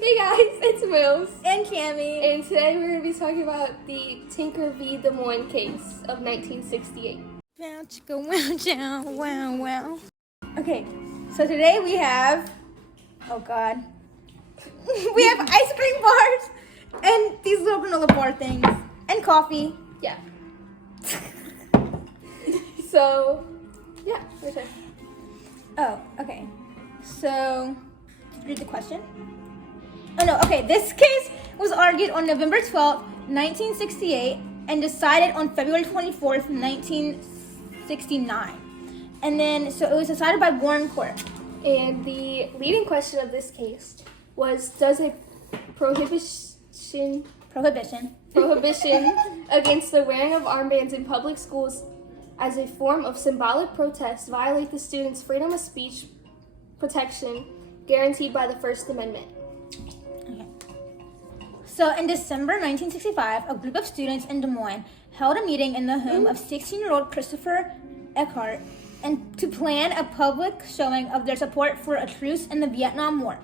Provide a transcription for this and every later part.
Hey guys, it's Mills. And Cammy. And today we're going to be talking about the Tinker v. Des Moines case of 1968. Wow, chicka, wow, chow, wow, wow. Okay, so today we have, oh God, we have ice cream bars and these little granola bar things and coffee. Yeah. So, yeah, your turn. Oh, okay. So, did you read the question? Oh no, okay. This case was argued on November 12th, 1968 and decided on February 24th, 1969. And then, so it was decided by Warren Court. And the leading question of this case was, does a prohibition against the wearing of armbands in public schools as a form of symbolic protest violate the students' freedom of speech protection guaranteed by the First Amendment? Okay. So in December 1965, a group of students in Des Moines held a meeting in the home of 16-year-old Christopher Eckhart and to plan a public showing of their support for a truce in the Vietnam War.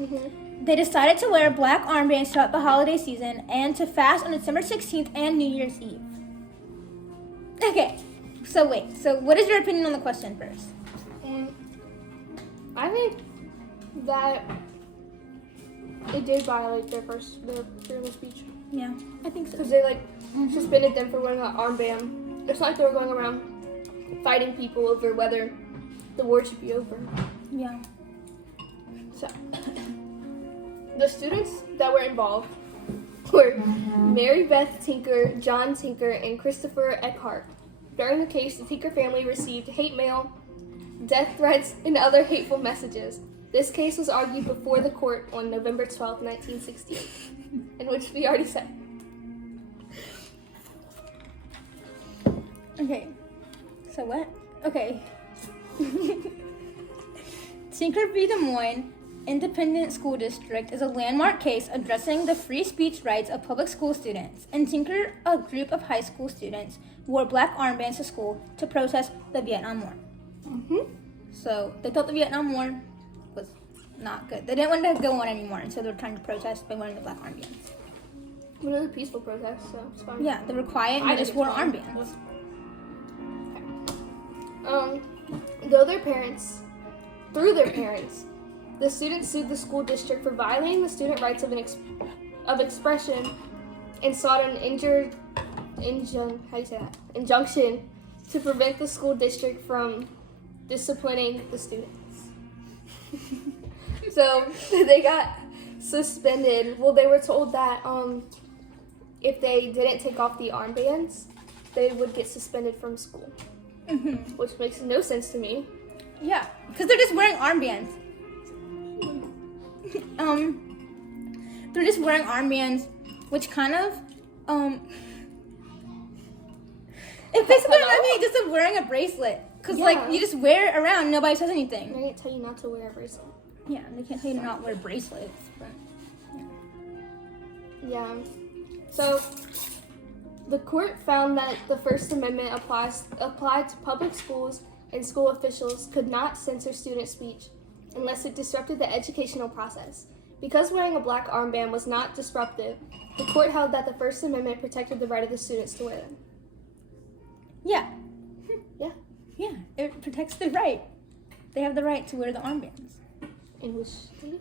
Mm-hmm. They decided to wear black armbands throughout the holiday season and to fast on December 16th and New Year's Eve. Okay, so what is your opinion on the question first? I think that it did violate their freedom of speech. Yeah, I think so. Because they suspended them for wearing an armband. It's not like they were going around fighting people over whether the war should be over. Yeah. So, the students that were involved were Mary Beth Tinker, John Tinker, and Christopher Eckhart. During the case, the Tinker family received hate mail, death threats, and other hateful messages. This case was argued before the court on November 12, 1968, in which we already said. Okay. So what? Okay. Tinker v. Des Moines Independent School District is a landmark case addressing the free speech rights of public school students. In Tinker, a group of high school students wore black armbands to school to protest the Vietnam War. Mm-hmm. So they thought the Vietnam War was not good. They didn't want to go on anymore, and so they were trying to protest by wearing the black armbands. It was a peaceful protest, so it's fine. Yeah, they were quiet and they just wore armbands. Through their parents, the students sued the school district for violating the student rights of expression and sought an injunction to prevent the school district from disciplining the students. So they got suspended. Well, they were told that if they didn't take off the armbands, they would get suspended from school. Mm-hmm. Which makes no sense to me. Yeah, because they're just wearing armbands. They're just wearing armbands, which kind of, it's basically, just wearing a bracelet. Because, you just wear it around, nobody says anything. They can't tell you not to wear a bracelet. Yeah, they can't tell you to not wear bracelets, but, yeah. So, the court found that the First Amendment applied to public schools and school officials could not censor student speech unless it disrupted the educational process. Because wearing a black armband was not disruptive, the court held that the First Amendment protected the right of the students to wear them. Yeah. Yeah. Yeah, it protects their right. They have the right to wear the armbands. In which state?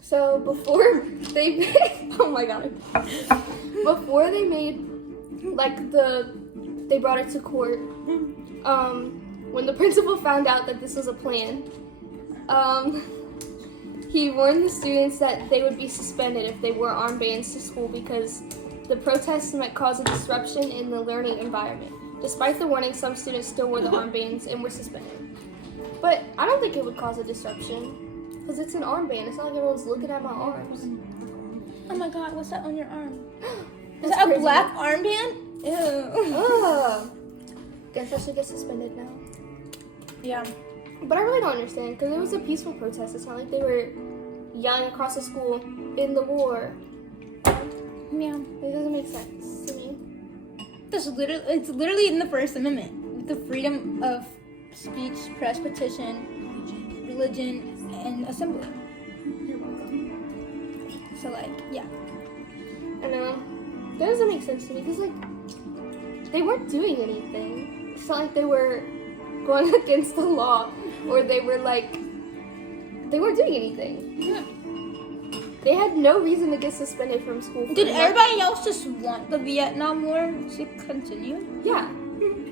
So before they oh my god. Before they made they brought it to court, when the principal found out that this was a plan, he warned the students that they would be suspended if they wore armbands to school because the protests might cause a disruption in the learning environment. Despite the warning, some students still wore the armbands and were suspended. But I don't think it would cause a disruption because it's an armband. It's not like everyone's looking at my arms. Oh my god, what's that on your arm? Is that a black armband? Ew. Ugh. Guess I should get suspended now. Yeah. But I really don't understand because it was a peaceful protest. It's not like they were yelling across the school in the war. Yeah. It doesn't make sense to me. It's literally in the First Amendment. The freedom of speech, press, petition, religion, and assembly. So like, yeah. I know. That doesn't make sense to me because like they weren't doing anything. It's not like they were going against the law or they were like they weren't doing anything. Yeah. They had no reason to get suspended from school. Did everybody else just want the Vietnam War to continue? Yeah.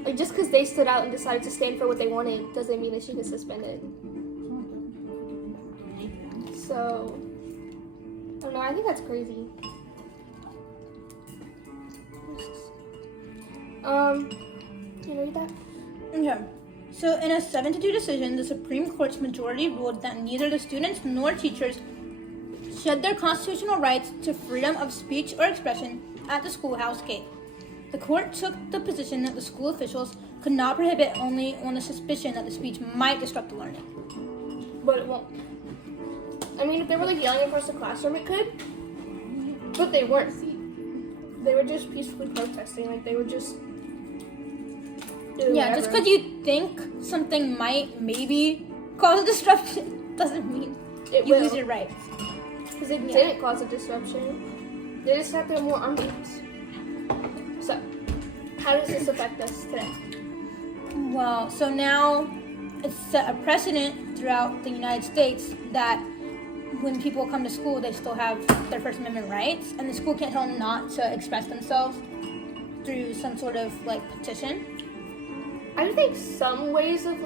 Like just because they stood out and decided to stand for what they wanted doesn't mean that she gets suspended. So I don't know, I think that's crazy. Can you read that? Okay. So in a 7-2 decision, the Supreme Court's majority ruled that neither the students nor teachers shed their constitutional rights to freedom of speech or expression at the schoolhouse gate. The court took the position that the school officials could not prohibit only on the suspicion that the speech might disrupt the learning. But it won't. I mean, if they were like yelling across the classroom, it could. But they weren't. They were just peacefully protesting. Like they were just. Yeah, just because you think something might maybe cause a disruption doesn't mean you lose your rights. Because it didn't cause a disruption. They just had their more armies. So, how does this affect us today? Well, so now it's set a precedent throughout the United States that when people come to school, they still have their First Amendment rights, and the school can't tell them not to express themselves through some sort of like petition. I do think some ways that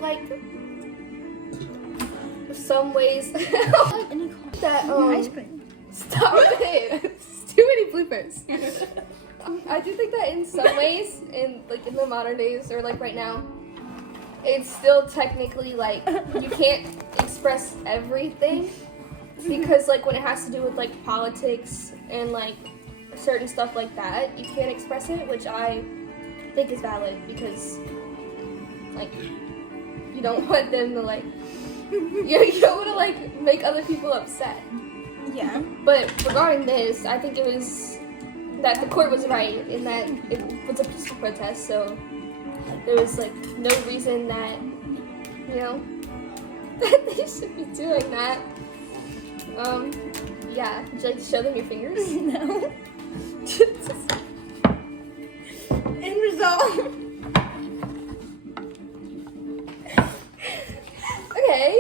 Ice cream. Stop it! It's too many bloopers. I do think that in some ways, in the modern days or like right now, it's still technically like you can't express everything because like when it has to do with like politics and like certain stuff like that, you can't express it, which I think is valid because like you don't want them to like you don't want to like make other people upset. Yeah. But regarding this, I think it was that the court was right in that it was a peaceful protest, so there was like no reason that, you know, that they should be doing that. Yeah, would you like to show them your fingers? No. End result. Okay.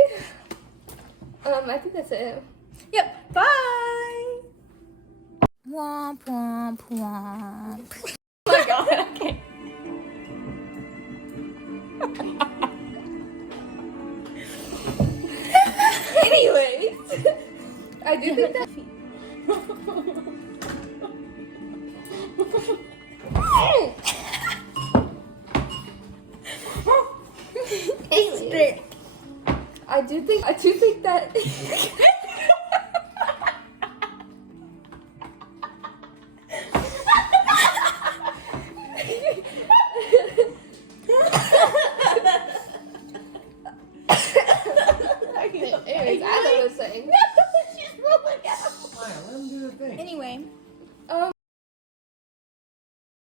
I think that's it. Yep. Bye. Womp womp womp. Oh my god, okay. Anyways, I do think that. Anyways, I do think that. Anyways, as I was saying. She's rolling out. Smile, let him do the thing. Anyway.